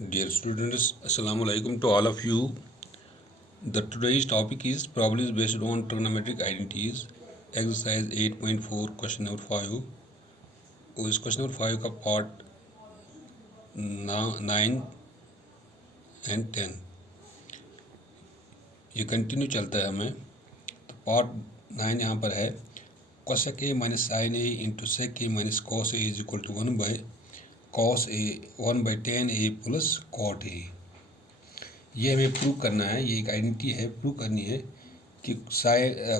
Dear students, Assalamu alaikum to all of you. The today's topic is problems based on trigonometric identities. Exercise 8.4 question number 5. और इस question number 5 का part 9 and 10 ये continue चलता है हमें। तो part 9 यहाँ पर है cosec a minus sine A into sec A minus cos A is equal to 1 by cos A 1 by tan A plus cot A. ये हमें प्रूव करना है, ये एक आइडेंटिटी है, प्रूव करनी है कि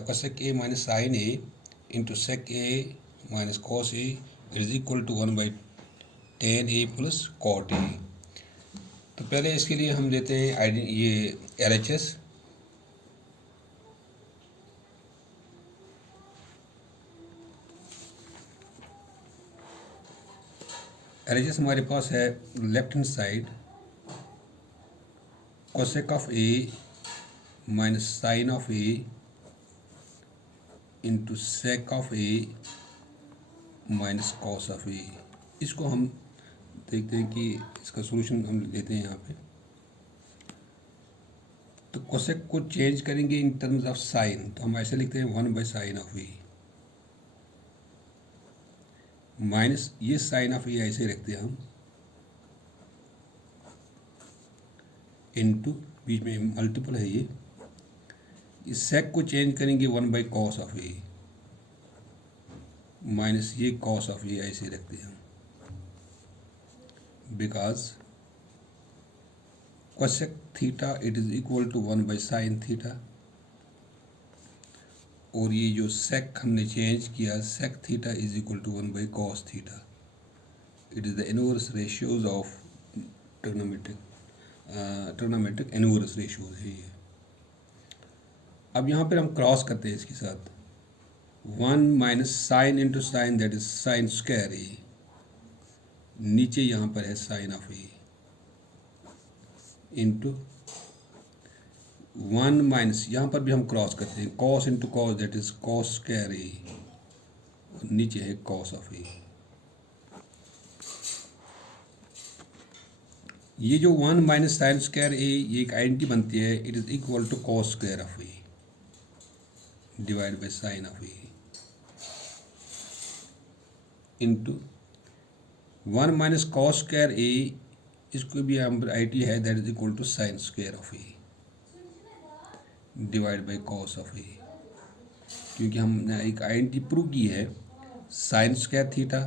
cosec a minus sine A into sec A minus cos A is equal to 1 by tan A plus cot A. तो पहले इसके लिए हम लेते हैं ये LHS। LHS हमारे पास है left hand side cosec of A minus sine of A into sec of A minus cos of A. इसको हम देखते हैं कि इसका सॉल्यूशन हम लेते हैं यहाँ पे। तो कोसेक को चेंज करेंगे इन टर्म्स ऑफ साइन, तो हम ऐसे लिखते हैं 1 by sine of A minus ये साइन ऑफ ए ऐसे रखते हैं हम इनटू बीच में मल्टीपल है ये। इस सेक को चेंज करेंगे 1 by cos of A minus ये कॉस ऑफ ए ऐसे रखते हैं हम, because cosec theta it is equal to 1 by sine theta. और ये जो सेक हमने चेंज किया sec theta is equal to 1 by cos theta. It is the inverse ratios of trigonometric inverse ratios है ये। अब यहाँ पर हम क्रॉस करते हैं इसके साथ 1 minus sine into sine that is sine square A, नीचे यहाँ पर है sine of A into 1 minus यहाँ पर भी हम क्रॉस करते हैं cos into cos that is cos square A, और नीचे है कॉस ऑफ ए। ये जो 1 माइनस साइन स्क्वायर ए ये एक आइडेंटिटी बनती है, it is equal to cos square of A divide by sine of A into 1 minus cos square A, इसको भी हम आइडेंटिटी है that is equal to sine square of A divide by cos of A. क्योंकि हमने एक identity prove की है sine square theta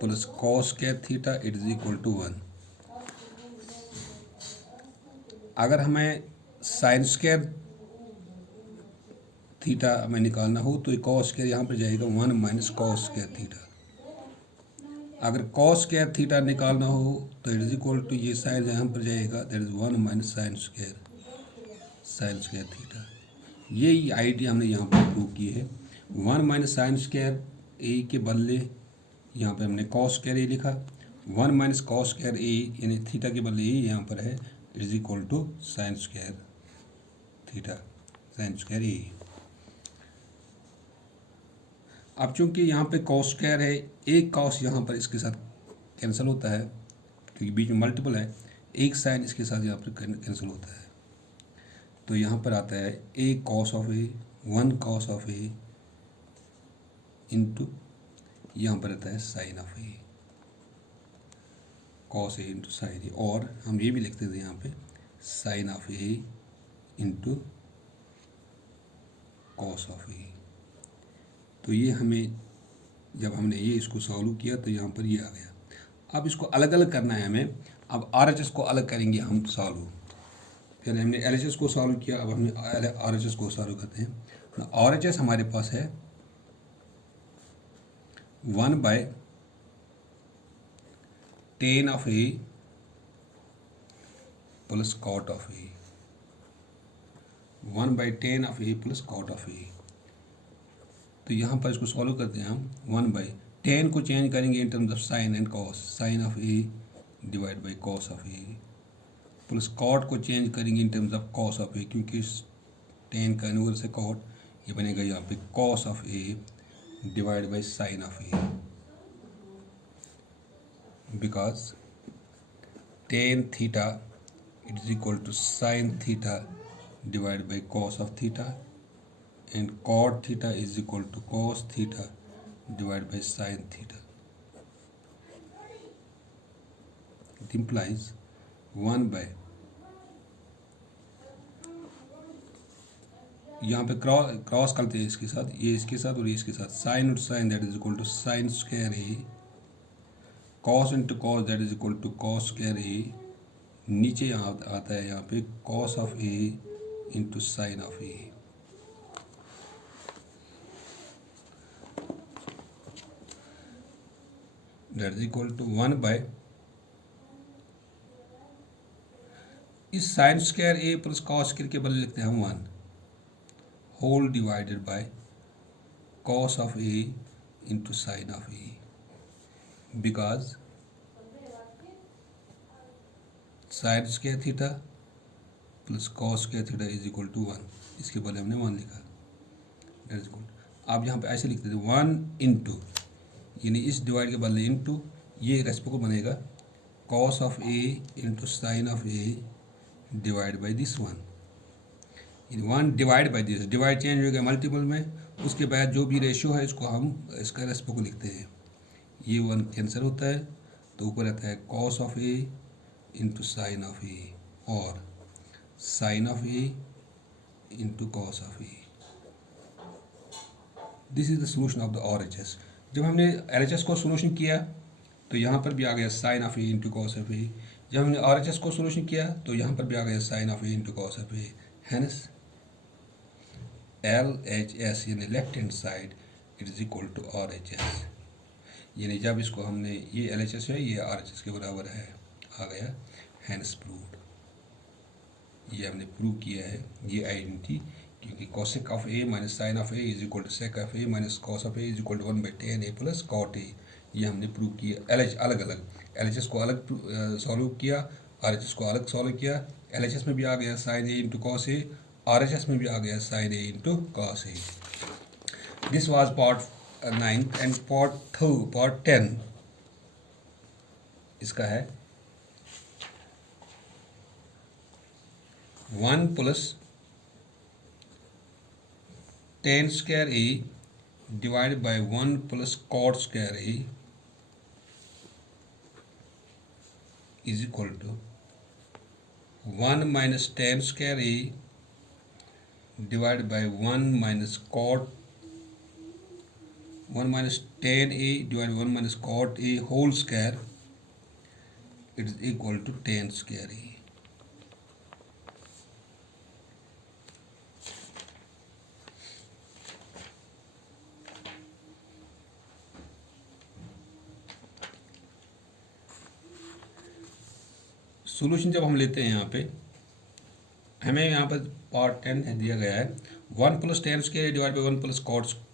plus cos square theta it is equal to 1। अगर हमें साइन स्क्वायर थीटा हमें निकालना हो तो कॉस स्क्वायर यहाँ पर जाएगा 1 माइनस कॉस स्क्वायर थीटा। अगर कॉस स्क्वायर थीटा निकालना हो तो इट इज इक्वल टू ये साइन यहाँ पर जाएगा that is 1 minus sign square theta. ये आइडिया हमने यहाँ पर प्रूव की है। 1 माइनस साइन स्क्वायर ए के बदले यहाँ पे हमने कॉस स्क्वायर ए लिखा, 1 माइनस कॉस स्क्वायर ए यानी थीटा के बदले ए यहाँ पर है it is equal to sine square theta sine square A. अब चूंकि यहाँ पे कॉस स्क्वायर है, एक कॉस यहाँ पर इसके साथ कैंसिल होता है क्योंकि बीच में मल्टीपल है, एक साइन इसके साथ यहाँ पर कैंसिल होता है। तो यहाँ पर आता है A cos of A 1 cos of A into यहाँ पर आता है sine of A cos A into sine A. और हम ये भी लिखते थे यहाँ पे sine of A into cos of A. तो ये हमें जब हमने ये इसको सॉल्व किया तो यहाँ पर ये आ गया। अब इसको अलग अलग करना है हमें। अब RHS को अलग करेंगे हम सॉल्व। पहले हमने LHS को सॉल्व किया, अब हमने RHS को सॉल्व करते हैं। RHS हमारे पास है 1 by tan of A plus cot of A, 1 by tan of A plus cot of A. तो यहाँ पर इसको सॉल्व करते हैं हम 1 बाई टेन को चेंज करेंगे in terms of sine and cos, sine of A divide by cos of A, plus cot को चेंज करेंगे in terms of cos of A क्योंकि टेन का इनवर्स है कॉट, ये बनेगा यहाँ पे cos of A divide by sine of A. Because tan theta it is equal to sin theta divided by cos of theta, and cot theta is equal to cos theta divided by sin theta. It implies 1 by, यहाँ पे cross करते हैं इसके साथ, ये इसके साथ और ये इसके साथ, साइन और sine that is equal to sine square A, cos into cos that is equal to cos square A, नीचे यहाँ आता है यहाँ पे cos of A into sine of A. That is equal to 1 by, इस sine square A plus cos square के बदले लिखते हैं हम 1 whole divided by cos of A into sine of A, because sine square theta plus cos square theta is equal to 1, इसके बदले हमने 1 लिखा। दैट इज इक्वल, आप यहाँ पे ऐसे लिखते थे 1 इंटू, यानी इस डिवाइड के बदले इंटू, ये रेसिप्रोकल बनेगा cos of A into sine of A divide by this 1 divide by this, divide change हो गया मल्टीपल में, उसके बाद जो भी रेशियो है इसको हम इसका रेसिप्रोकल लिखते हैं। ये 1 कैंसिल होता है तो ऊपर आता है cos of A into sine of A और sine of A into cos of A. This is the solution of the RHS। जब हमने LHS को सोल्यूशन किया तो यहाँ पर भी आ गया sine of A into cos of A, जब हमने RHS को सोल्यूशन किया तो यहाँ पर भी आ गया sine of A into cos of A. Hence LHS यानी left hand side it is equal to RHS, यानी जब इसको हमने, ये LHS है ये RHS के बराबर है, आ गया। हैंस प्रूव्ड, ये हमने प्रूव किया है ये आइडेंटिटी, क्योंकि cosec of A minus sine of A is equal to sec of A minus cos of A is equal to 1 by tan A plus cot A, ये हमने प्रूव किया। अलग अलग LHS को अलग सॉल्व किया, RHS को अलग सॉल्व किया। LHS में भी आ गया sine A into cos A, RHS में भी आ गया sine A into cos A. This was part 9 and part 10 इसका है 1 plus tan square A divided by 1 plus cot square A is equal to 1 minus tan square A divided by 1 minus cot, 1 minus tan A divide 1 minus cot A whole square it is equal to tan square A. Solution जब हम लेते हैं यहाँ पे, हमें यहाँ पर part 10 दिया गया है 1 plus tan square divide by 1 plus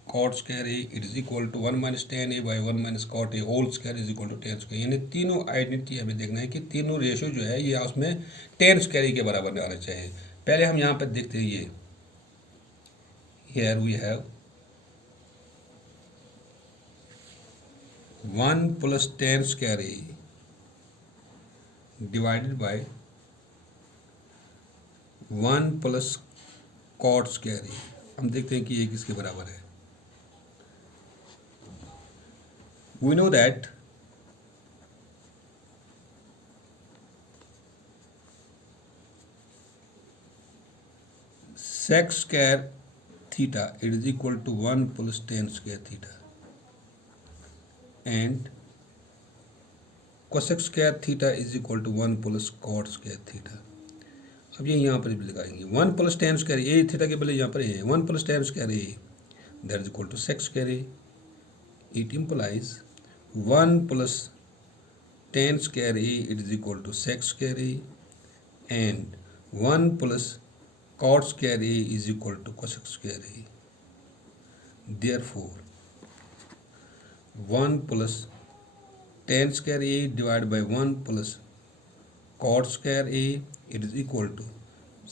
cot square A it is equal to 1 minus tan A by 1 minus cot A whole square is equal to tan square, यानी तीनों आइडेंटिटी हमें देखना है कि तीनों रेशियो जो है ये उसमें tan स्क्वायर ए के बराबर आना चाहिए। पहले हम यहाँ पर देखते हैं, ये here we have 1 plus tan square A divided by 1 plus cot square A. हम देखते हैं कि ये किसके बराबर है। We know that sec square theta it is equal to 1 plus tan square theta and cosec square theta is equal to 1 plus cot square theta। अब ये यहाँ पर भी लगाएंगे 1 plus tan square A theta के बदले यहाँ पर है 1 plus tan square A that is equal to sec square A. It implies 1 plus tan square A it is equal to sec square A and 1 plus cot square a is equal to cosec square a। Therefore 1 plus tan square a divided by 1 plus cot square a it is equal to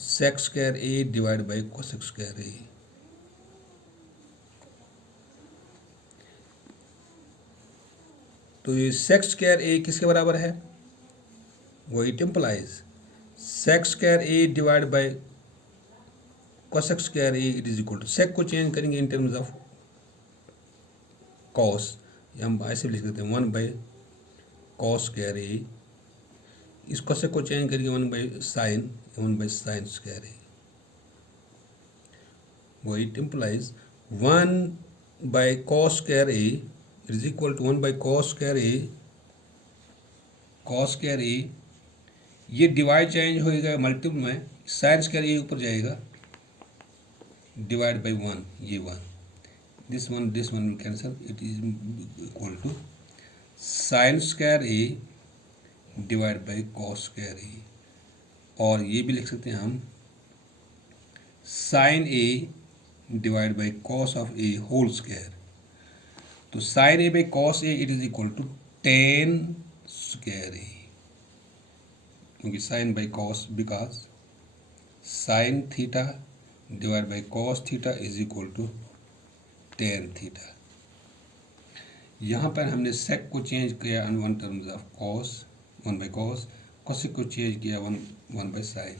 sec square a divided by cosec square a। तो ये sec square a किसके बराबर है? वो it implies sec square A divide by cosec square A it is equal to, sec को change करेंगे in terms of cos, या हम ऐसे भी लिख सकते हैं 1 बाई कॉस स्क्वायर ए, इस कोसेक को चेंज करेंगे 1 by sine, 1 by sine square A, वो it implies 1 by cos square A it is equal to 1 by cos square A, cos square A, ये डिवाइड चेंज होएगा मल्टीपल में, sine square A ऊपर जाएगा divide by 1, ये 1, this one will cancel, it is equal to sine square A divide by cos square A, और ये भी लिख सकते हैं हम sign A divide by cos of A whole square, तो sine A by cos A it is equal to tan square A, क्योंकि sine by cos, because sine theta divide by cos theta is equal to tan theta. यहाँ पर हमने sec को change किया on one terms of cos, 1 by cos, cosec को change किया 1 by sine.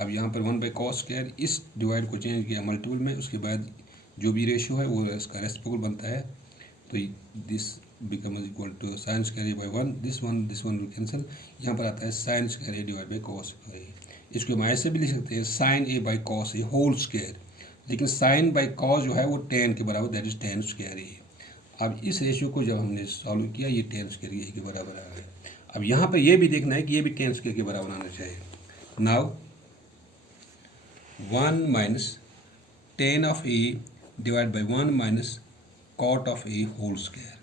अब यहाँ पर 1 बाई कॉस स्क्वायर, इस डिवाइड को चेंज किया मल्टीपल में, उसके बाद जो भी रेशियो है वो इसका रेसिप्रोकल बनता है, तो this become equal to sine square A by 1, this one will cancel, यहाँ पर आता है sine square A divide by cos square A. इसको हम ऐसे भी लिख सकते हैं sine A by cos A whole square, लेकिन साइन बाई कॉस जो है वो 10 के बराबर, दैट इज 10 स्क्वायर ए। अब इस रेशियो को जब हमने सॉल्व किया, ये 10 स्क्वायर ए के बराबर आ गया। अब यहाँ पर ये भी देखना है कि ये भी 10 स्क्वायर के बराबर आना चाहिए। Now 1 minus 10 of A divide by 1 minus cot of A whole square,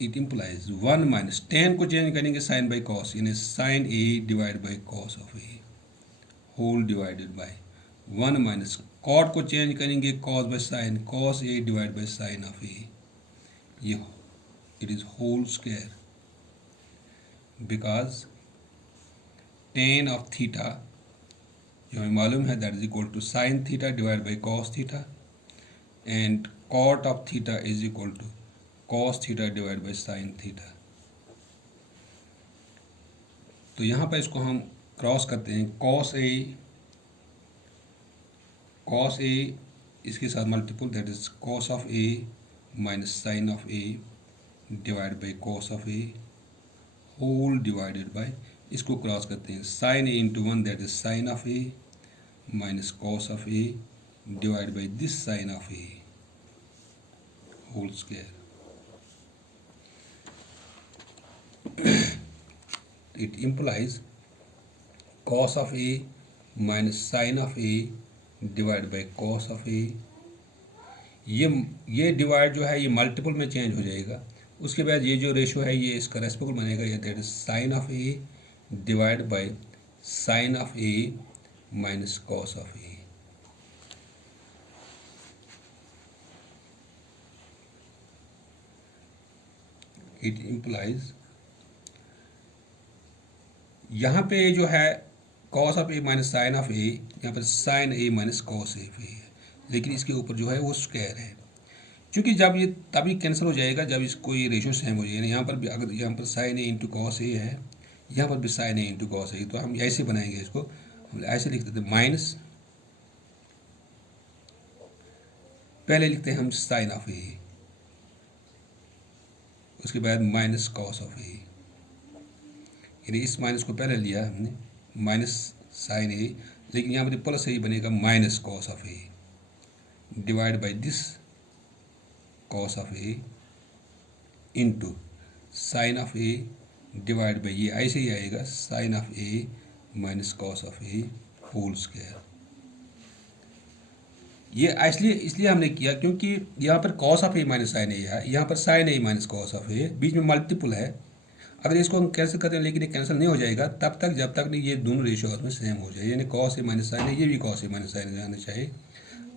it implies 1 minus 10 को चेंज करेंगे साइन बाई कॉस, यानी sine A divide by cos of A whole divided by 1 minus cot को change करेंगे cos by sine, cos A divide by sine of A, ये it is whole square, because tan of theta जो हमें मालूम है that is equal to sine theta divide by cos theta, and cot of theta is equal to cos theta divide by sine theta. तो यहाँ पर इसको हम cross करते हैं, कॉस ए इसके साथ multiple, that is cos of A minus sine of A divide by cos of A whole divided by, इसको क्रॉस करते हैं sine A into 1, that is sine of A minus cos of A divide by this sine of A whole square. It implies cos of a minus sin of a divided by cos of a, ये divide जो है ये multiple में change हो जाएगा, उसके बाद ये जो रेशियो है ये इसका रेसिप्रोकल बनेगा, ये that is sine of A divide by sine of A minus cos of A. It implies यहाँ पे जो है cos of A minus sine of A, यहाँ पर sine A minus cos A है, लेकिन इसके ऊपर जो है वो स्क्वायर है, क्योंकि जब ये तभी कैंसिल हो जाएगा जब इसको ये रेशियो सेम हो जाएगा। यहाँ पर भी अगर यहाँ पर sine A into cos A है, यहाँ पर भी साइन ए इंटू कॉस ए, तो हम ऐसे बनाएंगे इसको, हम ऐसे लिख देते माइनस, पहले लिखते हैं हम साइन ऑफ ए, उसके बाद माइनस कॉस ऑफ ए, यानी इस माइनस को पहले लिया हमने माइनस साइन ए, लेकिन यहाँ पर प्लस ए बनेगा minus cos of A divide by this cos of A into sine of A divide by, ये ऐसे ही आएगा sine of A minus cos of A whole square. ये इसलिए हमने किया क्योंकि यहाँ पर cos of A minus sine A है, यहाँ पर sine A minus cos of A, बीच में मल्टीपल है। अगर इसको हम कैंसिल करते हैं, लेकिन ये कैंसिल नहीं हो जाएगा तब तक जब तक नहीं ये दोनों रेशियो आपस में सेम हो जाए, यानी कॉस ए माइनस साइन ए, ये भी कॉस ए माइनस साइन ए आना चाहिए।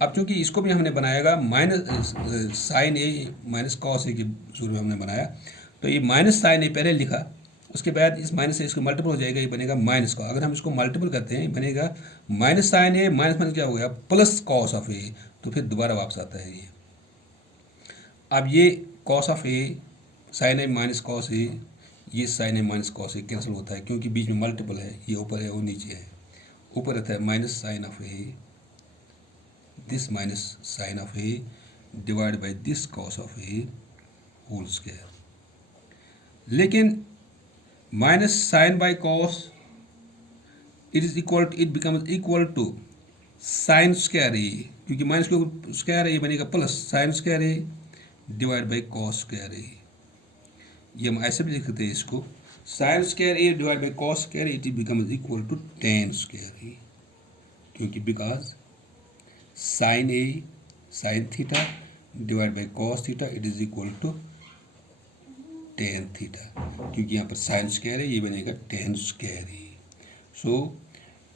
अब चूंकि इसको भी हमने बनाएगा minus sine A minus cos ए के सूत्र में हमने बनाया, तो ये माइनस साइन ए पहले लिखा, उसके बाद इस माइनस से इसको मल्टीपल हो जाएगा, ये बनेगा माइनस का। अगर हम इसको मल्टीपल करते हैं बनेगा minus sine A minus minus क्या हो गया प्लस कॉस ऑफ ए, तो फिर दोबारा वापस आता है ये। अब ये cos of A sine A minus cos A, ये sine A minus cos A cancel होता है क्योंकि बीच में मल्टीपल है, ये ऊपर है वो नीचे है। ऊपर रहता है minus sine of A, this minus sine of A divide by this cos of A whole square. लेकिन minus sine by cos it becomes equal to sine square A, क्योंकि माइनस के स्क्वायर ए बनेगा plus sine square A divide by cos square A. ये हम ऐसे भी लिख सकते हैं इसको, sine square A divide by cos square it becomes equal to tan square A, क्योंकि because sine A sine theta divide by cos theta it is equal to tan theta, क्योंकि यहाँ पर साइन स्क्वायर है, ये बनेगा ten square ए। सो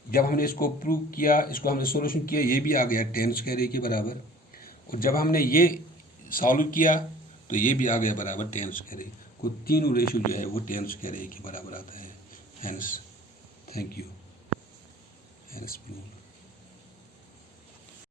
जब हमने इसको प्रूव किया, इसको हमने सोल्यूशन किया, ये भी आ गया टेन स्क्वायर ए के बराबर, और जब हमने ये सॉल्व किया तो ये भी आ गया बराबर टेन स्क्वायर ए को। तीनों रेशियो जो है वो टेन स्क्वायर ए के बराबर आता है। Hence thank you. हैंस